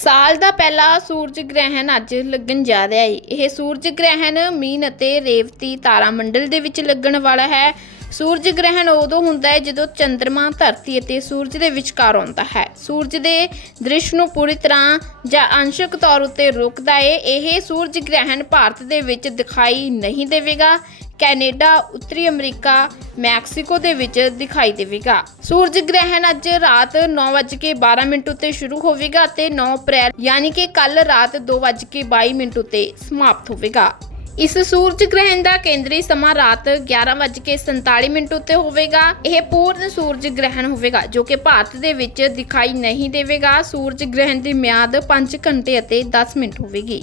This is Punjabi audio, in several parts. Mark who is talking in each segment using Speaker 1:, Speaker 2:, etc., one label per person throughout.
Speaker 1: ਸਾਲ ਦਾ ਪਹਿਲਾ ਸੂਰਜ ਗ੍ਰਹਿਣ ਅੱਜ ਲੱਗਣ ਜਾ ਰਿਹਾ ਹੈ ਇਹ ਸੂਰਜ ਗ੍ਰਹਿਣ ਮੀਨ ਅਤੇ ਰੇਵਤੀ ਤਾਰਾ ਮੰਡਲ ਦੇ ਵਿੱਚ ਲੱਗਣ ਵਾਲਾ ਹੈ। ਸੂਰਜ ਗ੍ਰਹਿਣ ਉਦੋਂ ਹੁੰਦਾ ਹੈ ਜਦੋਂ ਚੰ드ਰਮਾ ਧਰਤੀ ਅਤੇ ਸੂਰਜ ਦੇ ਵਿਚਕਾਰ ਆਉਂਦਾ ਹੈ। ਸੂਰਜ ਦੇ ਦ੍ਰਿਸ਼ ਨੂੰ ਪੂਰੀ ਤਰ੍ਹਾਂ ਜਾਂ ਅੰਸ਼ਕ ਤੌਰ ਉੱਤੇ ਰੋਕਦਾ ਹੈ ਇਹ ਸੂਰਜ ਗ੍ਰਹਿਣ ਭਾਰਤ ਦੇ ਵਿੱਚ ਦਿਖਾਈ ਨਹੀਂ ਦੇਵੇਗਾ। ਕੈਨੇਡਾ, ਉੱਤਰੀ ਅਮਰੀਕਾ, ਮੈਕਸੀਕੋ ਦੇ ਵਿੱਚ ਦਿਖਾਈ ਦੇਵੇਗਾ। ਸੂਰਜ ਗ੍ਰਹਿਣ ਅੱਜ ਰਾਤ 9:12 ਮਿੰਟ ਉੱਤੇ ਸ਼ੁਰੂ ਹੋਵੇਗਾ ਅਤੇ 9 ਅਪ੍ਰੈਲ ਯਾਨੀ ਕਿ ਕੱਲ ਰਾਤ 2:22 ਮਿੰਟ ਉੱਤੇ ਸਮਾਪਤ ਹੋਵੇਗਾ। ਇਸ ਸੂਰਜ ਗ੍ਰਹਿਣ ਦਾ ਕੇਂਦਰੀ ਸਮਾਂ ਰਾਤ 11:47 ਮਿੰਟ ਉੱਤੇ ਹੋਵੇਗਾ। ਇਹ ਪੂਰਨ ਸੂਰਜ ਗ੍ਰਹਿਣ ਹੋਵੇਗਾ, ਜੋ ਕਿ ਭਾਰਤ ਦੇ ਵਿੱਚ ਦਿਖਾਈ ਨਹੀਂ ਦੇਵੇਗਾ। ਸੂਰਜ ਗ੍ਰਹਿਣ ਦੀ ਮਿਆਦ 5 ਘੰਟੇ ਅਤੇ 10 ਮਿੰਟ ਹੋਵੇਗੀ।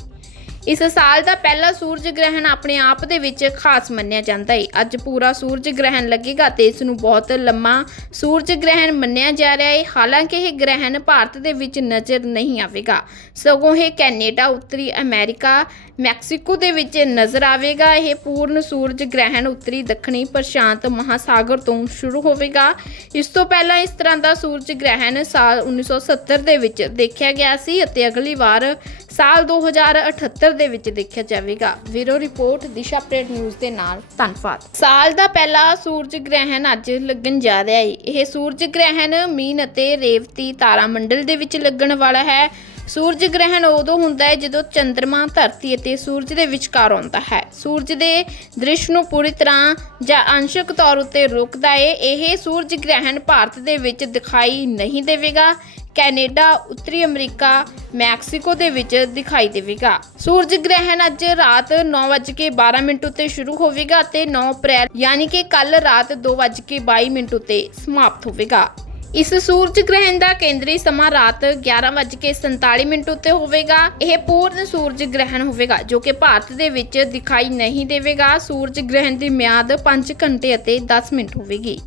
Speaker 1: ਇਸ ਸਾਲ ਦਾ ਪਹਿਲਾ ਸੂਰਜ ਗ੍ਰਹਿਣ ਆਪਣੇ ਆਪ ਦੇ ਵਿੱਚ ਖਾਸ ਮੰਨਿਆ ਜਾਂਦਾ ਹੈ ਅੱਜ ਪੂਰਾ ਸੂਰਜ ਗ੍ਰਹਿਣ ਲੱਗੇਗਾ ਤੇ ਇਸ ਨੂੰ ਬਹੁਤ ਲੰਮਾ ਸੂਰਜ ਗ੍ਰਹਿਣ ਮੰਨਿਆ ਜਾ ਰਿਹਾ ਹੈ ਹਾਲਾਂਕਿ ਇਹ ਗ੍ਰਹਿਣ ਭਾਰਤ ਦੇ ਵਿੱਚ ਨਜ਼ਰ ਨਹੀਂ ਆਵੇਗਾ। ਸਗੋਂ ਇਹ ਕੈਨੇਡਾ, ਉੱਤਰੀ ਅਮਰੀਕਾ, ਮੈਕਸੀਕੋ ਦੇ ਵਿੱਚ ਨਜ਼ਰ ਆਵੇਗਾ। ਇਹ ਪੂਰਨ ਸੂਰਜ ਗ੍ਰਹਿਣ ਉੱਤਰੀ, ਦੱਖਣੀ ਪ੍ਰਸ਼ਾਂਤ ਮਹਾਸਾਗਰ ਤੋਂ ਸ਼ੁਰੂ ਹੋਵੇਗਾ। ਇਸ ਤੋਂ ਪਹਿਲਾਂ ਇਸ ਤਰ੍ਹਾਂ ਦਾ ਸੂਰਜ ਗ੍ਰਹਿਣ ਸਾਲ 1970 ਦੇ ਵਿੱਚ ਦੇਖਿਆ ਗਿਆ ਸੀ ਅਤੇ ਅਗਲੀ ਵਾਰ ਸਾਲ 2078 ਦੇ ਵਿੱਚ ਦੇਖਿਆ ਜਾਵੇਗਾ। ਵੀਰੋ ਰਿਪੋਰਟ, ਦਿਸ਼ਾ ਪ੍ਰੇਡ ਨਿਊਜ਼ ਦੇ ਨਾਲ ਧੰਨਵਾਦ। ਸਾਲ ਦਾ ਪਹਿਲਾ ਸੂਰਜ ਗ੍ਰਹਿਣ ਅੱਜ ਲੱਗਣ ਜਾ ਰਿਹਾ ਹੈ ਇਹ ਸੂਰਜ ਗ੍ਰਹਿਣ ਮੀਨ ਅਤੇ ਰੇਵਤੀ ਤਾਰਾ ਮੰਡਲ ਦੇ ਵਿੱਚ ਲੱਗਣ ਵਾਲਾ ਹੈ। ਸੂਰਜ ਗ੍ਰਹਿਣ ਉਦੋਂ ਹੁੰਦਾ ਹੈ ਜਦੋਂ ਚੰ드ਰਮਾ ਧਰਤੀ ਅਤੇ ਸੂਰਜ ਦੇ ਵਿਚਕਾਰ ਆਉਂਦਾ ਹੈ। ਸੂਰਜ ਦੇ ਦ੍ਰਿਸ਼ ਨੂੰ ਪੂਰੀ ਤਰ੍ਹਾਂ ਜਾਂ ਅੰਸ਼ਕ ਤੌਰ ਉੱਤੇ ਰੋਕਦਾ ਹੈ ਇਹ ਸੂਰਜ ਗ੍ਰਹਿਣ ਭਾਰਤ ਦੇ ਵਿੱਚ ਦਿਖਾਈ ਨਹੀਂ ਦੇਵੇਗਾ। ਕੈਨੇਡਾ, ਉੱਤਰੀ ਅਮਰੀਕਾ, ਮੈਕਸੀਕੋ ਦੇ ਵਿੱਚ ਦਿਖਾਈ ਦੇਵੇਗਾ। ਸੂਰਜ ਗ੍ਰਹਿਣ ਅੱਜ ਰਾਤ 9:12 ਮਿੰਟ ਉੱਤੇ ਸ਼ੁਰੂ ਹੋਵੇਗਾ ਅਤੇ 9 ਅਪ੍ਰੈਲ ਯਾਨੀ ਕਿ ਕੱਲ ਰਾਤ 2:22 ਮਿੰਟ ਉੱਤੇ ਸਮਾਪਤ ਹੋਵੇਗਾ। ਇਸ ਸੂਰਜ ਗ੍ਰਹਿਣ ਦਾ ਕੇਂਦਰੀ ਸਮਾਂ ਰਾਤ 11:47 ਮਿੰਟ ਉੱਤੇ ਹੋਵੇਗਾ। ਇਹ ਪੂਰਨ ਸੂਰਜ ਗ੍ਰਹਿਣ ਹੋਵੇਗਾ, ਜੋ ਕਿ ਭਾਰਤ ਦੇ ਵਿੱਚ ਦਿਖਾਈ ਨਹੀਂ ਦੇਵੇਗਾ। ਸੂਰਜ ਗ੍ਰਹਿਣ ਦੀ ਮਿਆਦ 5 ਘੰਟੇ ਅਤੇ 10 ਮਿੰਟ ਹੋਵੇਗੀ।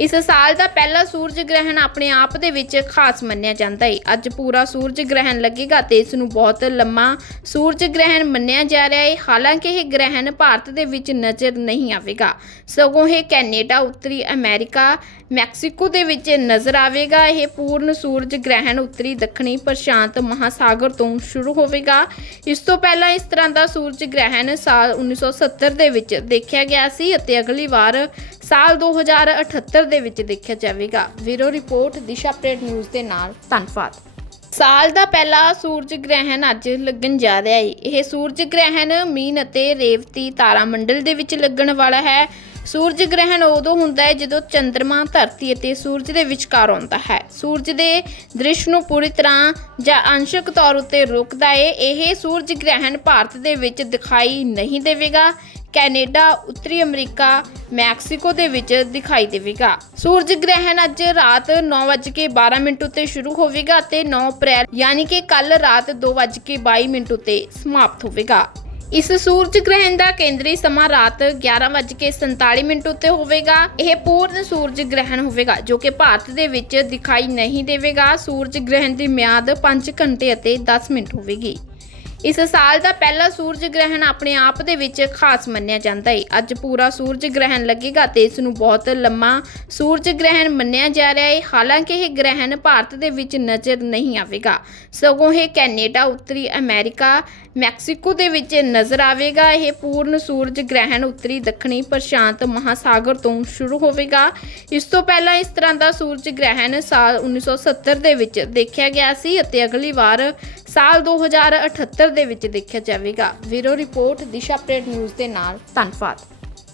Speaker 1: ਇਸ ਸਾਲ ਦਾ ਪਹਿਲਾ ਸੂਰਜ ਗ੍ਰਹਿਣ ਆਪਣੇ ਆਪ ਦੇ ਵਿੱਚ ਖਾਸ ਮੰਨਿਆ ਜਾਂਦਾ ਹੈ ਅੱਜ ਪੂਰਾ ਸੂਰਜ ਗ੍ਰਹਿਣ ਲੱਗੇਗਾ ਤੇ ਇਸ ਨੂੰ ਬਹੁਤ ਲੰਮਾ ਸੂਰਜ ਗ੍ਰਹਿਣ ਮੰਨਿਆ ਜਾ ਰਿਹਾ ਹੈ ਹਾਲਾਂਕਿ ਇਹ ਗ੍ਰਹਿਣ ਭਾਰਤ ਦੇ ਵਿੱਚ ਨਜ਼ਰ ਨਹੀਂ ਆਵੇਗਾ। ਸਗੋਂ ਇਹ ਕੈਨੇਡਾ, ਉੱਤਰੀ ਅਮਰੀਕਾ, ਮੈਕਸੀਕੋ ਦੇ ਵਿੱਚ ਨਜ਼ਰ ਆਵੇਗਾ। ਇਹ ਪੂਰਨ ਸੂਰਜ ਗ੍ਰਹਿਣ ਉੱਤਰੀ, ਦੱਖਣੀ ਪ੍ਰਸ਼ਾਂਤ ਮਹਾਸਾਗਰ ਤੋਂ ਸ਼ੁਰੂ ਹੋਵੇਗਾ। ਇਸ ਤੋਂ ਪਹਿਲਾਂ ਇਸ ਤਰ੍ਹਾਂ ਦਾ ਸੂਰਜ ਗ੍ਰਹਿਣ ਸਾਲ 1970 ਦੇ ਵਿੱਚ ਦੇਖਿਆ ਗਿਆ ਸੀ ਅਤੇ ਅਗਲੀ ਵਾਰ ਸਾਲ 2078 ਦੇ ਵਿੱਚ ਦੇਖਿਆ ਜਾਵੇਗਾ। ਵੀਰੋ ਰਿਪੋਰਟ, ਦਿਸ਼ਾ ਪ੍ਰੇਡ ਨਿਊਜ਼ ਦੇ ਨਾਲ ਧੰਨਵਾਦ। ਸਾਲ ਦਾ ਪਹਿਲਾ ਸੂਰਜ ਗ੍ਰਹਿਣ ਅੱਜ ਲੱਗਣ ਜਾ ਰਿਹਾ ਹੈ ਇਹ ਸੂਰਜ ਗ੍ਰਹਿਣ ਮੀਨ ਅਤੇ ਰੇਵਤੀ ਤਾਰਾ ਮੰਡਲ ਦੇ ਵਿੱਚ ਲੱਗਣ ਵਾਲਾ ਹੈ। ਸੂਰਜ ਗ੍ਰਹਿਣ ਉਦੋਂ ਹੁੰਦਾ ਹੈ ਜਦੋਂ ਚੰ드ਰਮਾ ਧਰਤੀ ਅਤੇ ਸੂਰਜ ਦੇ ਵਿਚਕਾਰ ਆਉਂਦਾ ਹੈ। ਸੂਰਜ ਦੇ ਦ੍ਰਿਸ਼ ਨੂੰ ਪੂਰੀ ਤਰ੍ਹਾਂ ਜਾਂ ਅੰਸ਼ਕ ਤੌਰ ਉੱਤੇ ਰੋਕਦਾ ਹੈ ਇਹ ਸੂਰਜ ਗ੍ਰਹਿਣ ਭਾਰਤ ਦੇ ਵਿੱਚ ਦਿਖਾਈ ਨਹੀਂ ਦੇਵੇਗਾ। ਕੈਨੇਡਾ, ਉੱਤਰੀ ਅਮਰੀਕਾ, ਮੈਕਸੀਕੋ ਦੇ ਵਿੱਚ ਦਿਖਾਈ ਦੇਵੇਗਾ। ਸੂਰਜ ਗ੍ਰਹਿਣ ਅੱਜ ਰਾਤ 9:12 ਮਿੰਟ ਉੱਤੇ ਸ਼ੁਰੂ ਹੋਵੇਗਾ ਅਤੇ 9 ਅਪ੍ਰੈਲ ਯਾਨੀ ਕਿ ਕੱਲ ਰਾਤ 2:22 ਮਿੰਟ ਉੱਤੇ ਸਮਾਪਤ ਹੋਵੇਗਾ। ਇਸ ਸੂਰਜ ਗ੍ਰਹਿਣ ਦਾ ਕੇਂਦਰੀ ਸਮਾਂ ਰਾਤ 11:47 ਮਿੰਟ ਉੱਤੇ ਹੋਵੇਗਾ। ਇਹ ਪੂਰਨ ਸੂਰਜ ਗ੍ਰਹਿਣ ਹੋਵੇਗਾ, ਜੋ ਕਿ ਭਾਰਤ ਦੇ ਵਿੱਚ ਦਿਖਾਈ ਨਹੀਂ ਦੇਵੇਗਾ। ਸੂਰਜ ਗ੍ਰਹਿਣ ਦੀ ਮਿਆਦ 5 ਘੰਟੇ ਅਤੇ 10 ਮਿੰਟ ਹੋਵੇਗੀ। ਇਸ ਸਾਲ ਦਾ ਪਹਿਲਾ ਸੂਰਜ ਗ੍ਰਹਿਣ ਆਪਣੇ ਆਪ ਦੇ ਵਿੱਚ ਖਾਸ ਮੰਨਿਆ ਜਾਂਦਾ ਹੈ ਅੱਜ ਪੂਰਾ ਸੂਰਜ ਗ੍ਰਹਿਣ ਲੱਗੇਗਾ ਤੇ ਇਸ ਨੂੰ ਬਹੁਤ ਲੰਮਾ ਸੂਰਜ ਗ੍ਰਹਿਣ ਮੰਨਿਆ ਜਾ ਰਿਹਾ ਹੈ ਹਾਲਾਂਕਿ ਇਹ ਗ੍ਰਹਿਣ ਭਾਰਤ ਦੇ ਵਿੱਚ ਨਜ਼ਰ ਨਹੀਂ ਆਵੇਗਾ। ਸਗੋਂ ਇਹ ਕੈਨੇਡਾ, ਉੱਤਰੀ ਅਮਰੀਕਾ, ਮੈਕਸੀਕੋ ਦੇ ਵਿੱਚ ਨਜ਼ਰ ਆਵੇਗਾ। ਇਹ ਪੂਰਨ ਸੂਰਜ ਗ੍ਰਹਿਣ ਉੱਤਰੀ, ਦੱਖਣੀ ਪ੍ਰਸ਼ਾਂਤ ਮਹਾਸਾਗਰ ਤੋਂ ਸ਼ੁਰੂ ਹੋਵੇਗਾ। ਇਸ ਤੋਂ ਪਹਿਲਾਂ ਇਸ ਤਰ੍ਹਾਂ ਦਾ ਸੂਰਜ ਗ੍ਰਹਿਣ ਸਾਲ 1970 ਦੇ ਵਿੱਚ ਦੇਖਿਆ ਗਿਆ ਸੀ ਅਤੇ ਅਗਲੀ ਵਾਰ ਸਾਲ 2078 ਦੇ ਵਿੱਚ ਦੇਖਿਆ ਜਾਵੇਗਾ। ਵੀਰੋ ਰਿਪੋਰਟ ਦਿਸ਼ਾ ਪ੍ਰੇਡ ਨਿਊਜ਼ ਦੇ ਨਾਲ ਧੰਨਵਾਦ।